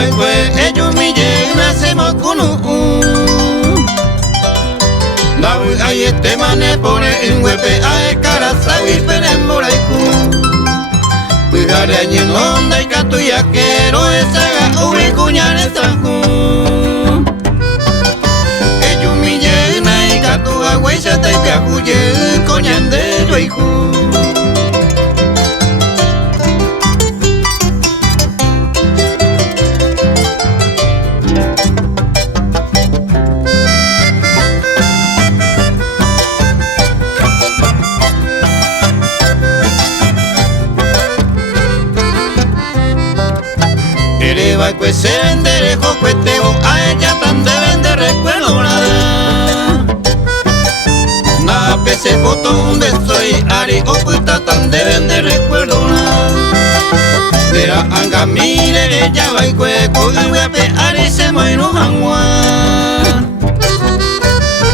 vai kwe ellos mi llena se mo kunu Nabu ay este mane pone en huepe ay cara sabi penen moraiku Pigare añen onda y canto y aquero esa ga uri cuñane sanju Ellos mi llena y canto agua y se te cajuye coñande yo hijo Vai que se vende cueteo a ella tan deben de recuerdo nada Na pese foto un beso y ari o puta tan deben de recuerdo nada Mira anga mire ella vai que con huepe ari se muero hangua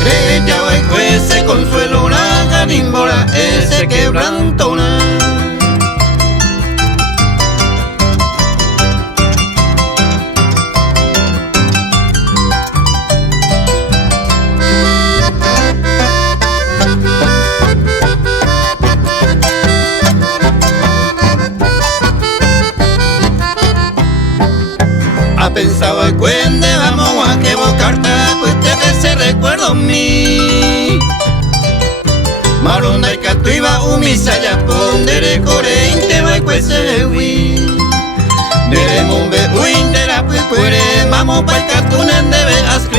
Ella vai que se consuelo na ganimbola ese quebrantona Pensaba cuende vamos a que evocarte pues te ese recuerdo mi Marunda y canto iba umisa ya pondere core inte vai kwese wi Dere mumbe uindera pues cuere vamos pa' el cartunen debe asco